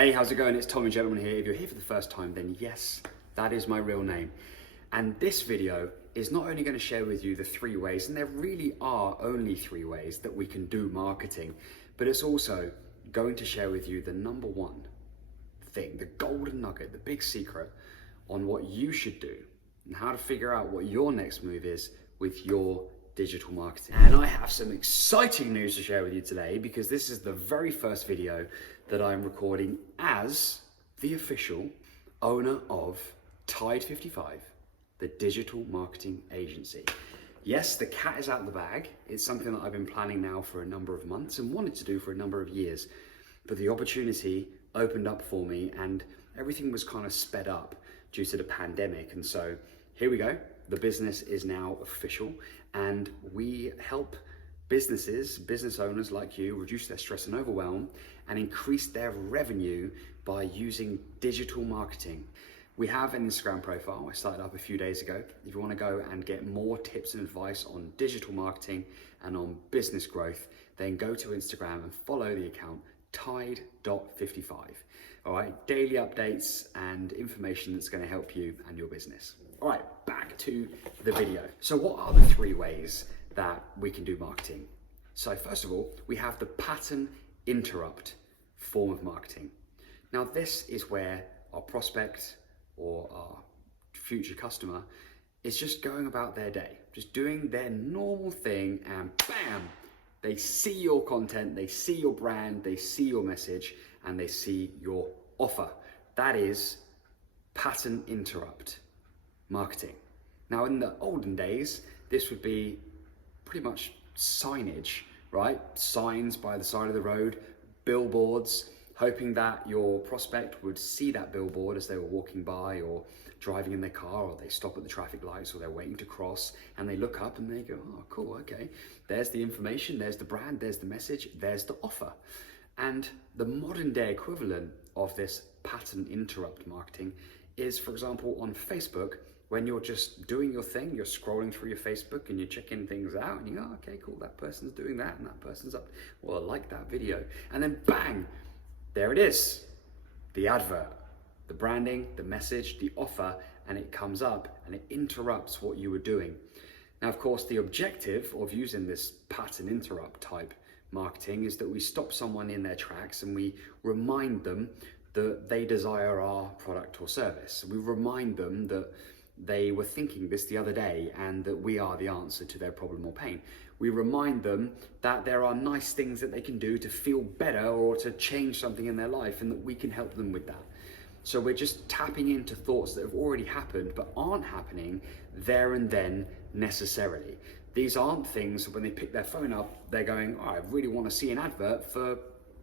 Hey, how's it going? It's Tommy Gentleman here. If you're here for the first time, then yes, that is my real name. And this video is not only going to share with you the 3 ways, and there really are only 3 ways that we can do marketing, but it's also going to share with you the number 1 thing, the golden nugget, the big secret on what you should do and how to figure out what your next move is with your digital marketing. And I have some exciting news to share with you today because this is the very first video that I'm recording as the official owner of Tide 55, the digital marketing agency. Yes, the cat is out of the bag. It's something that I've been planning now for a number of months and wanted to do for a number of years, but the opportunity opened up for me and everything was kind of sped up due to the pandemic. And so here we go. The business is now official and we help business owners like you reduce their stress and overwhelm and increase their revenue by using digital marketing. We have an Instagram profile I started up a few days ago. If you want to go and get more tips and advice on digital marketing and on business growth, then go to Instagram and follow the account tide.55. All right, daily updates and information that's going to help you and your business. All right, back to the video. So what are the 3 ways that we can do marketing? So first of all, we have the pattern interrupt form of marketing. Now this is where our prospect or our future customer is just going about their day, just doing their normal thing, and bam, they see your content, they see your brand, they see your message, and they see your offer. That is pattern interrupt marketing. Now in the olden days, this would be pretty much signage, right? Signs by the side of the road, billboards, hoping that your prospect would see that billboard as they were walking by or driving in their car, or they stop at the traffic lights, or they're waiting to cross, and they look up and they go, oh, cool, okay. There's the information, there's the brand, there's the message, there's the offer. And the modern day equivalent of this pattern interrupt marketing is, for example, on Facebook, when you're just doing your thing, you're scrolling through your Facebook and you're checking things out and you go, oh, okay, cool, that person's doing that and that person's up, well, I like that video. And then bang, there it is, the advert, the branding, the message, the offer, and it comes up and it interrupts what you were doing. Now, of course, the objective of using this pattern interrupt type marketing is that we stop someone in their tracks and we remind them that they desire our product or service. We remind them that they were thinking this the other day and that we are the answer to their problem or pain. We remind them that there are nice things that they can do to feel better or to change something in their life and that we can help them with that. So we're just tapping into thoughts that have already happened but aren't happening there and then necessarily. These aren't things when they pick their phone up, they're going, oh, I really want to see an advert for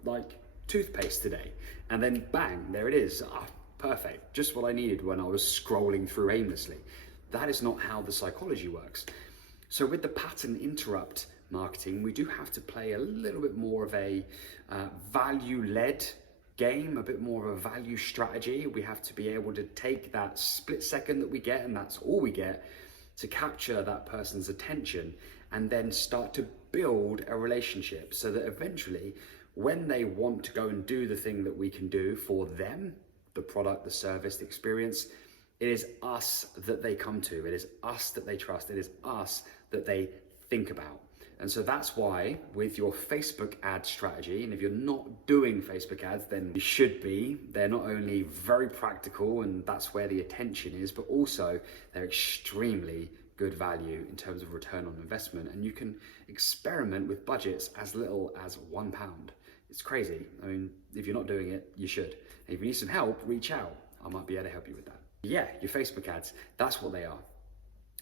like toothpaste today. And then bang, there it is. Perfect, just what I needed when I was scrolling through aimlessly. That is not how the psychology works. So with the pattern interrupt marketing, we do have to play a little bit more of a value-led game, a bit more of a value strategy. We have to be able to take that split second that we get, and that's all we get, to capture that person's attention and then start to build a relationship so that eventually when they want to go and do the thing that we can do for them, the product, the service, the experience, it is us that they come to. It is us that they trust. It is us that they think about. And so that's why with your Facebook ad strategy, and if you're not doing Facebook ads, then you should be. They're not only very practical and that's where the attention is, but also they're extremely good value in terms of return on investment. And you can experiment with budgets as little as £1. It's crazy. I mean, if you're not doing it, you should. And if you need some help, reach out. I might be able to help you with that. Yeah, your Facebook ads, that's what they are.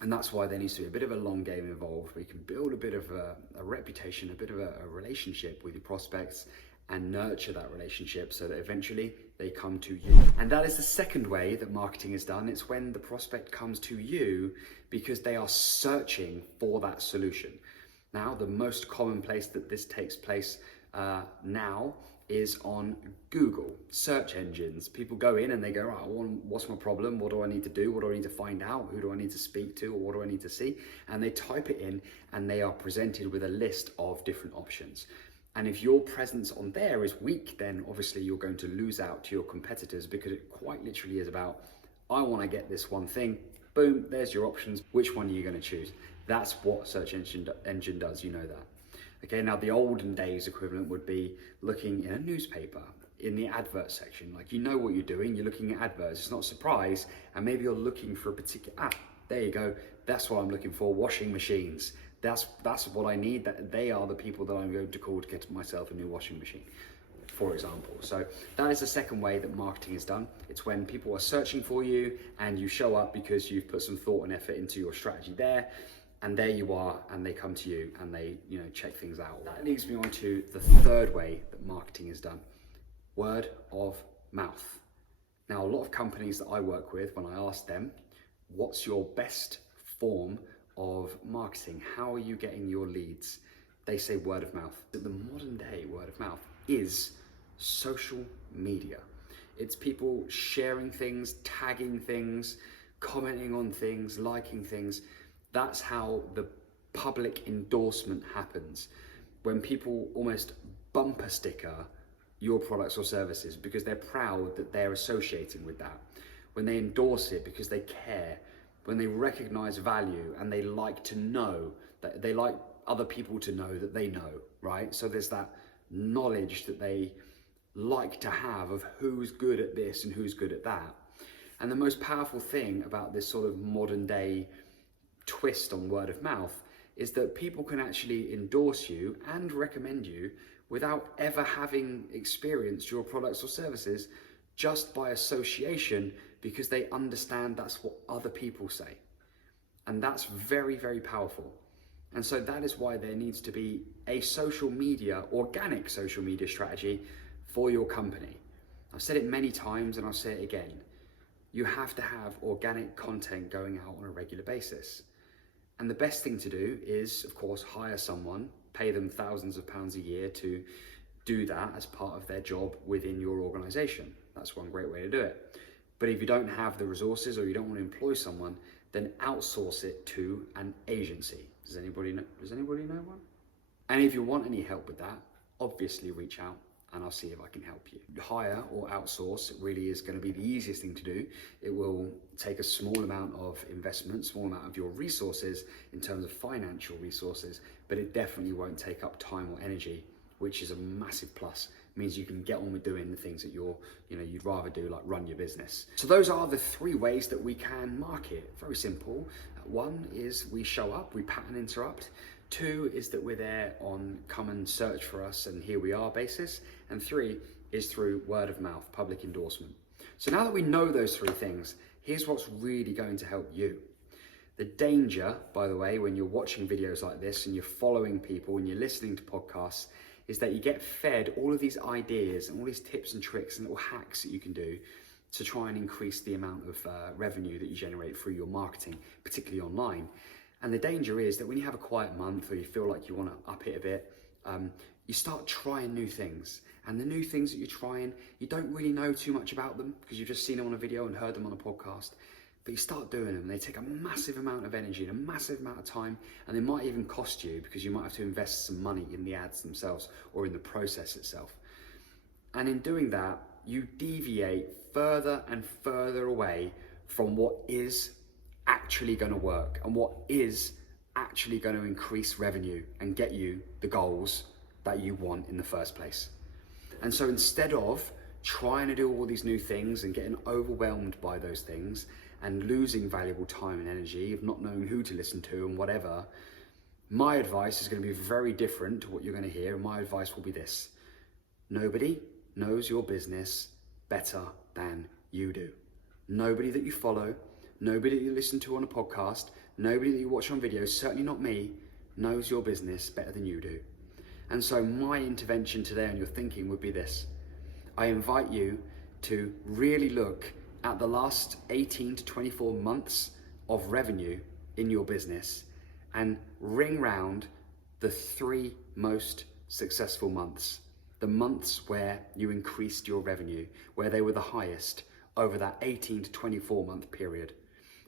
And that's why there needs to be a bit of a long game involved where you can build a bit of a reputation, a bit of a relationship with your prospects and nurture that relationship so that eventually they come to you. And that is the second way that marketing is done. It's when the prospect comes to you because they are searching for that solution. Now, the most common place that this takes place now is on Google search engines. People go in and they go, right, what's my problem? What do I need to do? What do I need to find out? Who do I need to speak to? Or what do I need to see? And they type it in and they are presented with a list of different options. And if your presence on there is weak, then obviously you're going to lose out to your competitors, because it quite literally is about, I want to get this one thing, boom, there's your options. Which one are you going to choose? That's what search engine does, you know that. Okay, now the olden days equivalent would be looking in a newspaper, in the advert section. Like, you know what you're doing, you're looking at adverts, it's not a surprise, and maybe you're looking for a particular, there you go, that's what I'm looking for, washing machines. That's what I need. That they are the people that I'm going to call to get myself a new washing machine, for example. So that is the second way that marketing is done. It's when people are searching for you and you show up because you've put some thought and effort into your strategy there, and there you are, and they come to you and they, you know, check things out. That leads me on to the third way that marketing is done: word of mouth. Now, a lot of companies that I work with, when I ask them, what's your best form of marketing? How are you getting your leads? They say word of mouth. The modern day word of mouth is social media. It's people sharing things, tagging things, commenting on things, liking things. That's how the public endorsement happens. When people almost bumper sticker your products or services because they're proud that they're associating with that. When they endorse it because they care. When they recognize value and they like to know, that they like other people to know that they know, right? So there's that knowledge that they like to have of who's good at this and who's good at that. And the most powerful thing about this sort of modern day twist on word of mouth is that people can actually endorse you and recommend you without ever having experienced your products or services, just by association, because they understand that's what other people say. And that's very, very powerful. And so that is why there needs to be a social media, organic social media strategy for your company. I've said it many times and I'll say it again. You have to have organic content going out on a regular basis. And the best thing to do is, of course, hire someone, pay them thousands of pounds a year to do that as part of their job within your organization. That's one great way to do it. But if you don't have the resources or you don't want to employ someone, then outsource it to an agency. Does anybody know one? And if you want any help with that, obviously reach out and I'll see if I can help you. Hire or outsource really is going to be the easiest thing to do. It will take a small amount of investment, small amount of your resources in terms of financial resources, but it definitely won't take up time or energy, which is a massive plus. It means you can get on with doing the things that you'd rather do, like run your business. So those are the three ways that we can market. Very simple. One is we show up, we pattern interrupt. Two is that we're there on come and search for us and here we are basis. And three is through word of mouth, public endorsement. So now that we know those three things, here's what's really going to help you. The danger, by the way, when you're watching videos like this and you're following people and you're listening to podcasts, is that you get fed all of these ideas and all these tips and tricks and little hacks that you can do to try and increase the amount of revenue that you generate through your marketing, particularly online. And the danger is that when you have a quiet month or you feel like you want to up it a bit, you start trying new things. And the new things that you're trying, you don't really know too much about them because you've just seen them on a video and heard them on a podcast. But you start doing them, they take a massive amount of energy and a massive amount of time, and they might even cost you because you might have to invest some money in the ads themselves or in the process itself. And in doing that, you deviate further and further away from what is actually going to work and what is actually going to increase revenue and get you the goals that you want in the first place. And so instead of trying to do all these new things and getting overwhelmed by those things and losing valuable time and energy of not knowing who to listen to and whatever, my advice is going to be very different to what you're going to hear. My advice will be this: nobody knows your business better than you do. Nobody that you follow, nobody that you listen to on a podcast, nobody that you watch on videos, certainly not me, knows your business better than you do. And so my intervention today on your thinking would be this: I invite you to really look at the last 18 to 24 months of revenue in your business and ring round the 3 most successful months, the months where you increased your revenue, where they were the highest over that 18 to 24 month period.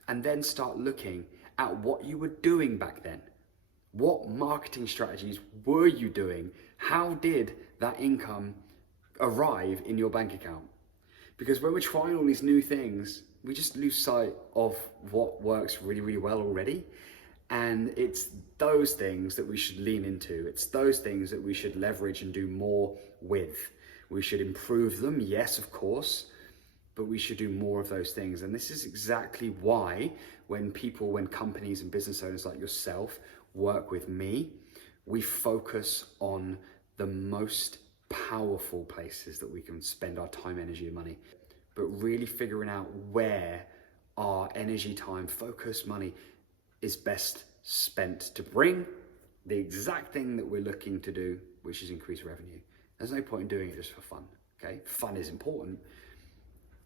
And then start looking at what you were doing back then. What marketing strategies were you doing? How did that income arrive in your bank account? Because when we're trying all these new things, we just lose sight of what works really, really well already. And it's those things that we should lean into. It's those things that we should leverage and do more with. We should improve them, yes, of course, but we should do more of those things. And this is exactly why when companies and business owners like yourself work with me, we focus on the most powerful places that we can spend our time, energy, and money, but really figuring out where our energy, time, focus, money is best spent to bring the exact thing that we're looking to do, which is increase revenue. There's no point in doing it just for fun, okay? Fun is important,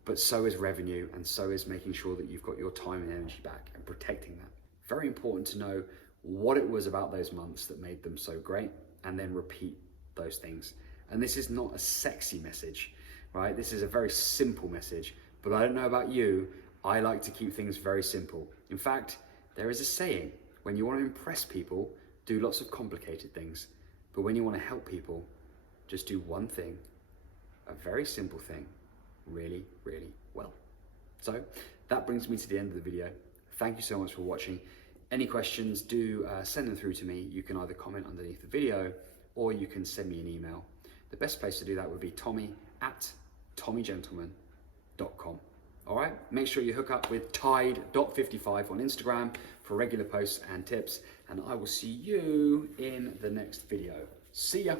but so is revenue, and so is making sure that you've got your time and energy back and protecting that. Very important to know what it was about those months that made them so great, and then repeat those things. And this is not a sexy message, right? This is a very simple message, but I don't know about you, I like to keep things very simple. In fact, there is a saying, when you want to impress people, do lots of complicated things. But when you want to help people, just do one thing, a very simple thing, really, really well. So that brings me to the end of the video. Thank you so much for watching. Any questions, do send them through to me. You can either comment underneath the video or you can send me an email. The best place to do that would be tommy@tommygentleman.com. All right, make sure you hook up with tide.55 on Instagram for regular posts and tips, and I will see you in the next video. See ya.